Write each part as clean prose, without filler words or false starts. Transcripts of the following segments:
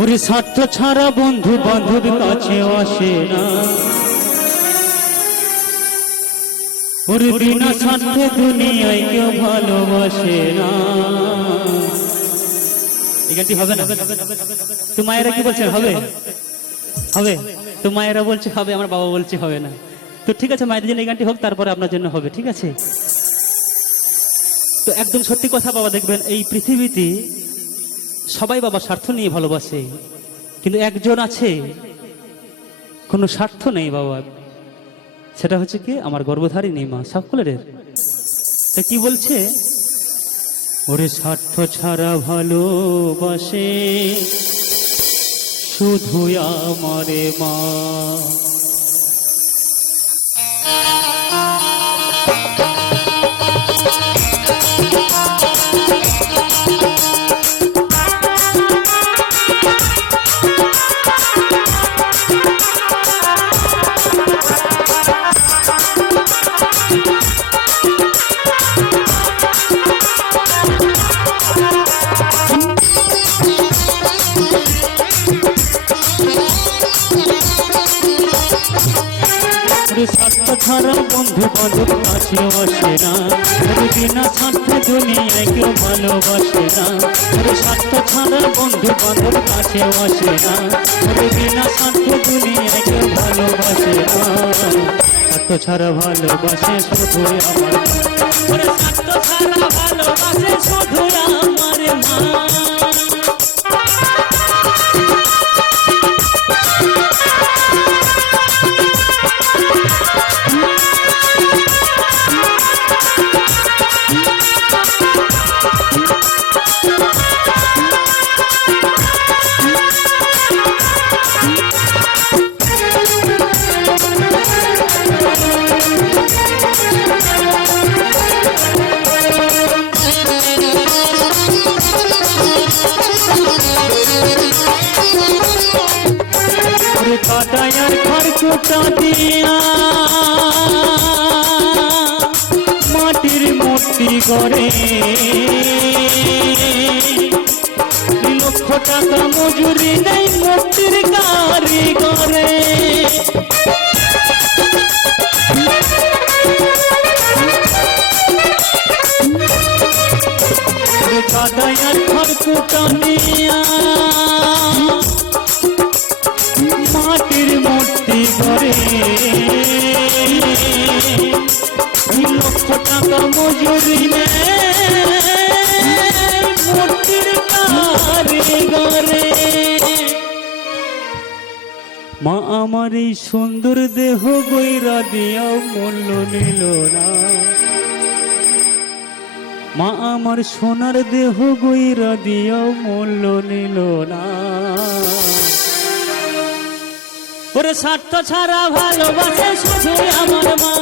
ওরে স্বার্থ ছাড়া বন্ধু বান্ধব কাছে আসে না, ওরে বিনা স্বার্থে দুনিয়ায় কেউ ভালোবাসে না। এই গানটি হবে না? তো মায়েরা কি বলছেন হবে? হবে? তো মায়েরা বলছে হবে, আমার বাবা বলছে হবে না। তো ঠিক আছে, মায়েদের জন্য এই গানটি হোক, তারপরে আপনার জন্য হবে, ঠিক আছে? তো একদম সত্যি কথা বাবা, দেখবেন এই পৃথিবীতে সবাই বাবা স্বার্থ নিয়ে ভালোবাসে, কিন্তু একজন আছে কোনো স্বার্থ নেই বাবা, সেটা হচ্ছে কি আমার গর্ভধারিণী মা সকলের। তা কি বলছে? ওরে স্বার্থ ছাড়া ভালোবাসে শুধু আমারে মা। স্বার্থ ছাড়া বন্ধু বান্ধব কাছে আসে না, বিনা স্বার্থে দুনিয়ায় কেউ ভালোবাসে না। স্বার্থ ছাড়া বন্ধু বান্ধব কাছে আসে না, বিনা স্বার্থে দুনিয়ায় কেউ ভালোবাসে না। স্বার্থ ছাড়া ভালোবাসে শুধু আমার, স্বার্থ ছাড়া ভালোবাসে শুধু আমার মা। কাটায়ার খড়কুটা দিয়া মাটির মূর্তি করে, 2 লক্ষ টাকা মজুরি নেই মূর্তির কারিগরে। কাটায়ার খড়কুটা দিয়া মাটির মূর্তি করে, 2 লক্ষ টাকা মজুরি মূর্তির কারিগরে। মা আমার এই সুন্দর দেহ গইরা দিয়াও মূল্য নিল না, মা আমার সোনার দেহ গইরা দিয়াও মূল্য নিল না। ওরে স্বার্থ ছাড়া ভালোবাসে শুধু আমার মা,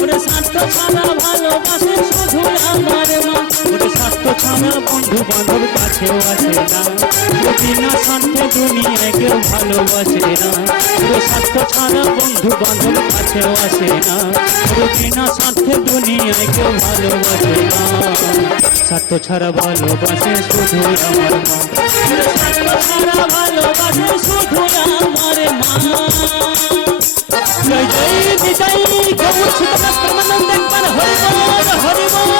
ওরে স্বার্থ ছাড়া ভালোবাসে শুধু আমার মা। ওরে স্বার্থ ছাড়া বন্ধু বান্ধব কাছেও আসে না, বিনা স্বার্থে দুনিয়ায় কেউ ভালোবাসে না। ওরে স্বার্থ ছাড়া বন্ধু বান্ধব কাছেও আসে না, বিনা স্বার্থে দুনিয়ায় কেউ ভালোবাসে না। স্বার্থ ছাড়া ভালোবাসে শুধু আমার মা, স্বার্থ ছাড়া ভালোবাসে শুধু আমার মা। জয় জয় বিজয় গৌর পরমানন্দ একবার হরি বল হরি বল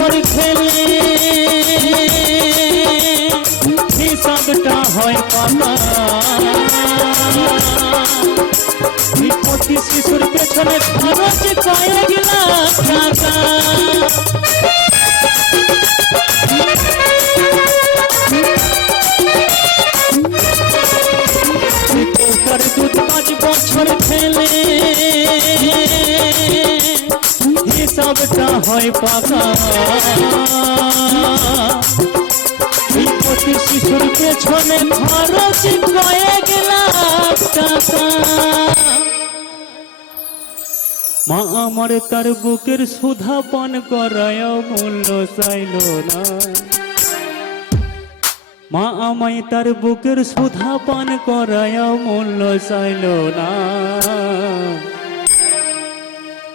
হরি খেলে হিসাবটা হয় পাকা, প্রতি শিশুর পেছনে খরচ কয়েক লাখ টাকা। দুধ 5 বছর খেলে হিসাবটা হয় পাকা, শিশুর পেছনে খরচ কয়েক লাখ টাকা। মা আমার তার বুকের সুধা পান করায় মূল্য চাইল না। মা আমায় তার বুকের সুধা পান করায় মূল্য চাইল না।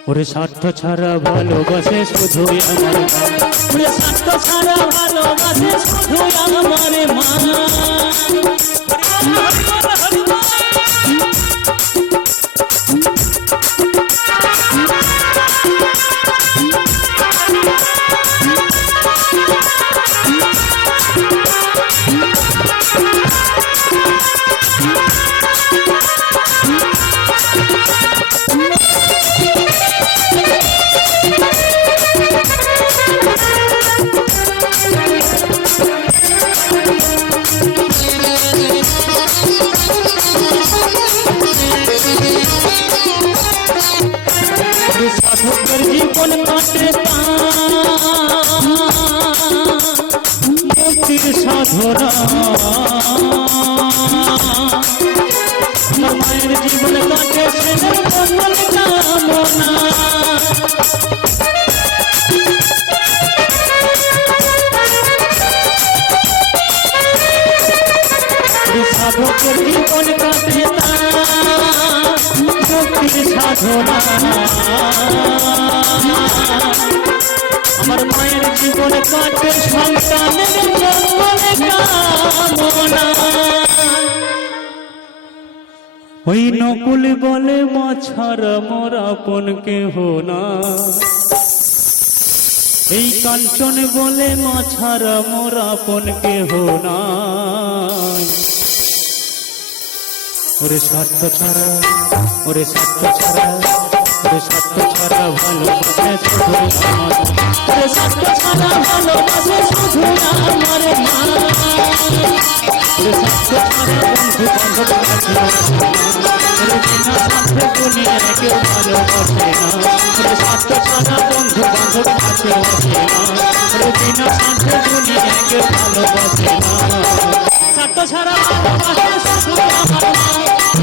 ওরে স্বার্থ ছাড়া ভালোবাসে শুধুই আমার মা। ওরে স্বার্থ ছাড়া ভালোবাসে শুধুই আমার মা। সাধকের জীবন কাটে মুক্তির সাধনা। আমার মায়ের জীবন কাটে ছেলের মঙ্গল কামনা। সাধকের জীবন কাটে মুক্তির সাধনা। আমার মায়ের জীবন কাটে সন্তানের মঙ্গল কামনা। ওই নকুল বলে মা ছাড়া মোর আপন কেহ না। এই কাঞ্চন বলে মা ছাড়া মোর আপন কেহ না। ওরে স্বার্থ ছাড়া, ওরে স্বার্থ ছাড়া, ওরে স্বার্থ ছাড়া ভালোবাসে শুধু আমার। ওরে স্বার্থ ছাড়া ভালোবাসে শুধু আমার মা। ওরে স্বার্থ ছাড়া বন্ধু বান্ধব কাছে আসে না। ওরে বিনা স্বার্থে দুনিয়ায় কেউ ভালোবাসে না। ওরে স্বার্থ ছাড়া বন্ধু বান্ধব কাছে আসে না। ওরে বিনা স্বার্থে দুনিয়ায় কেউ ভালোবাসে না। স্বার্থ ছাড়া ভালোবাসে শুধু আমার মা।